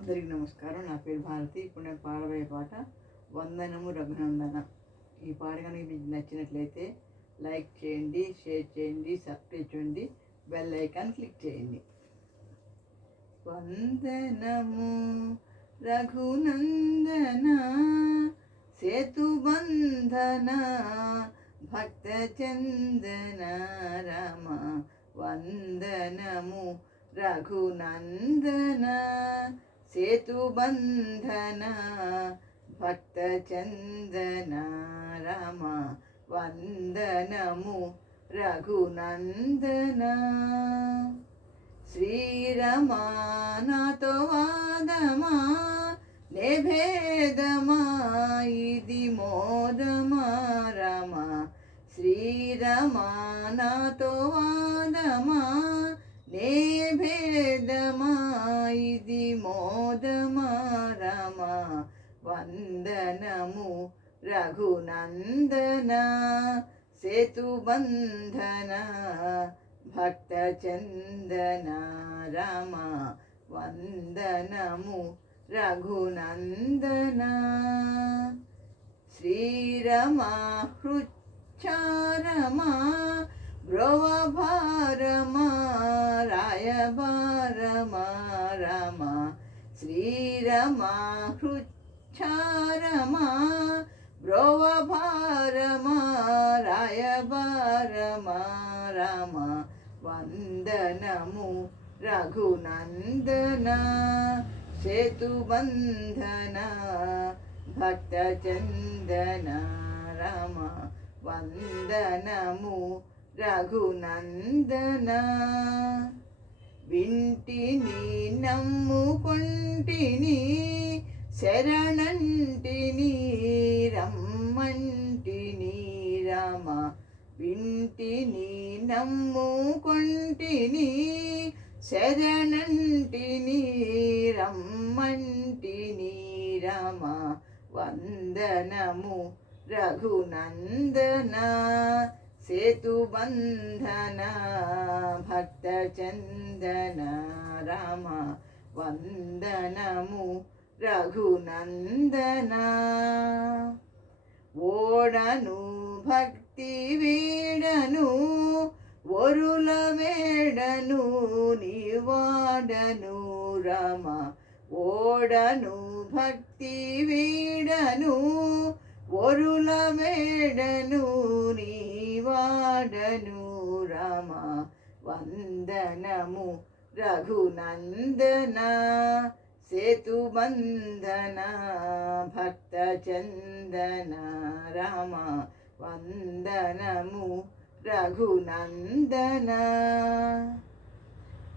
అందరికీ నమస్కారం. నా పేరు భారతి. ఇప్పుడు నేను పాడబోయే పాట వందనము రఘునందన. ఈ పాట కనుక మీకు నచ్చినట్లయితే లైక్ చేయండి, షేర్ చేయండి, సబ్స్క్రైబ్ చేయండి, బెల్ ఐకాన్ క్లిక్ చేయండి. వందనము రఘునందన, సేతుబంధన, భక్త చందన రమ. వందనము రఘునందన, సేతుబంధన, భక్త చందన రమ. వందనము రఘునందన. శ్రీరమా నాతో వాదమా, నే భేదమా, ఇది మోదమా రమ. శ్రీరమా నాతో వాదమా, నే భేదమా, ఇది మోదమా రమ. వందనము రఘునందన, సేతుబంధన, భక్త చందన రమ. వందనము రఘునందన. శ్రీరమా హృచ్చారమా, బ్రోవభారమా, రాయబారమా రమ. శ్రీరమా హృచ్చారమా, బ్రోవభారమా, రాయబారమా రమ. వందనము రఘునందన, సేతుబంధన, భక్త చందన రమ. వందనము రఘునందన. వింటిని నమ్ముకొంటిని, శరణంటిని, రమ్మంటిని రమ. వింటిని నమ్ముకొంటిని, శరణంటిని, రమ్మంటిని రమ. వందనము రఘునందన, సేతుబంధన, భక్త చందన రమ. వందనము రఘునందన. ఓడను భక్తి వీడను, వరుల వేడను, నీవాడను రమ. ఓడను భక్తి వీడను, వరుల వేడను, నీవాడను రమ. వందనము రఘునందన, సేతుబంధన, భక్త చందన రమ. వందనము రఘునందన.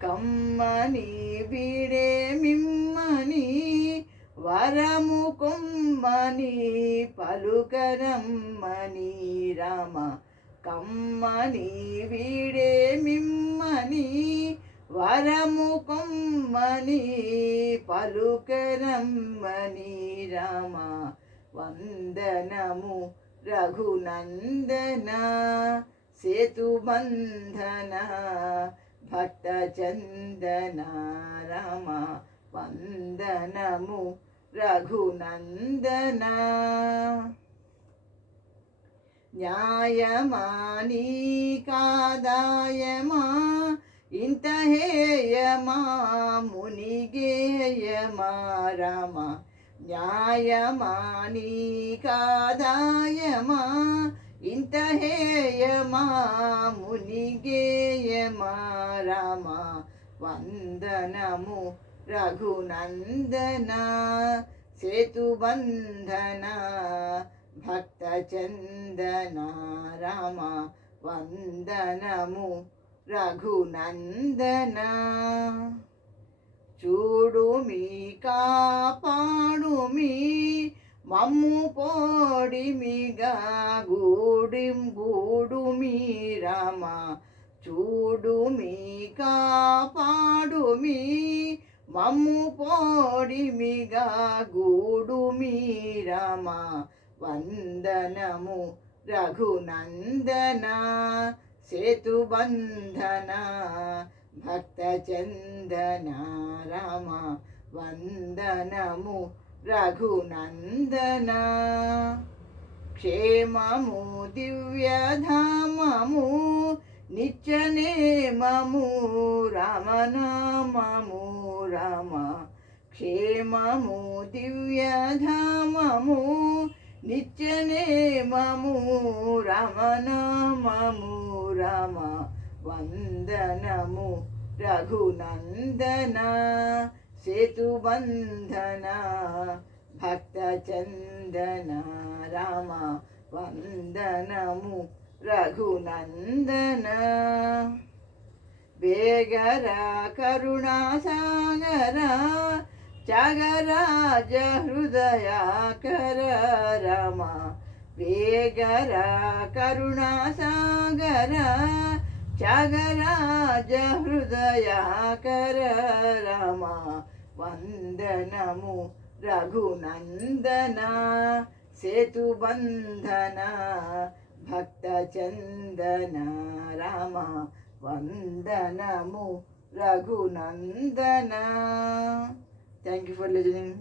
కమ్మని వీడే మిమ్మని, వరము కొమ్మని, పలుకరమ్మని రమ. కమ్మని వీడే మిమ్మని, వరము కొమ్మని, పలుకరమ్మని రమ. వందనము రఘునందన, సేతుబంధన, భక్త చందన రమ. వందనము రఘునందన. న్యాయమా నీకాదాయమా, ఇంత హేయమా, మునిగేయమా రమ. న్యాయమా నీకాదాయమా, ఇంత హేయమా, మునిగేయమా రమ. వందనము రఘునందన, సేతుబంధన, భక్త చందన రమ. వందనము రఘునందన. చూడుమి కాపాడుమి, మమ్ము పోడిమిగా, గూడుమి రమ. చూడుమి కాపాడుమి, మమ్ము పోడిమిగా, గూడుమి రమ. వందనము రఘునందన, సేతుబంధన, భక్త చందన రమ. వందనము రఘునందన. క్షేమము దివ్యధామము నిత్యనేమము రామనామము రామ. క్షేమము దివ్యధామము నిత్యనేమము రామనామము రామ. వందనము రఘునందన సేతుబంధన భక్తచందన రామ. వందనము రఘునందన. వేగర కరుణాసాగర త్యాగరాజ హృదయాకర రామ. వేగర కరుణాసాగర త్యాగరాజ హృదయాకర రామ. వందనము రఘునందన సేతుబంధన భక్తచందన రామ. వందనము Raghunandana. Thank you for listening.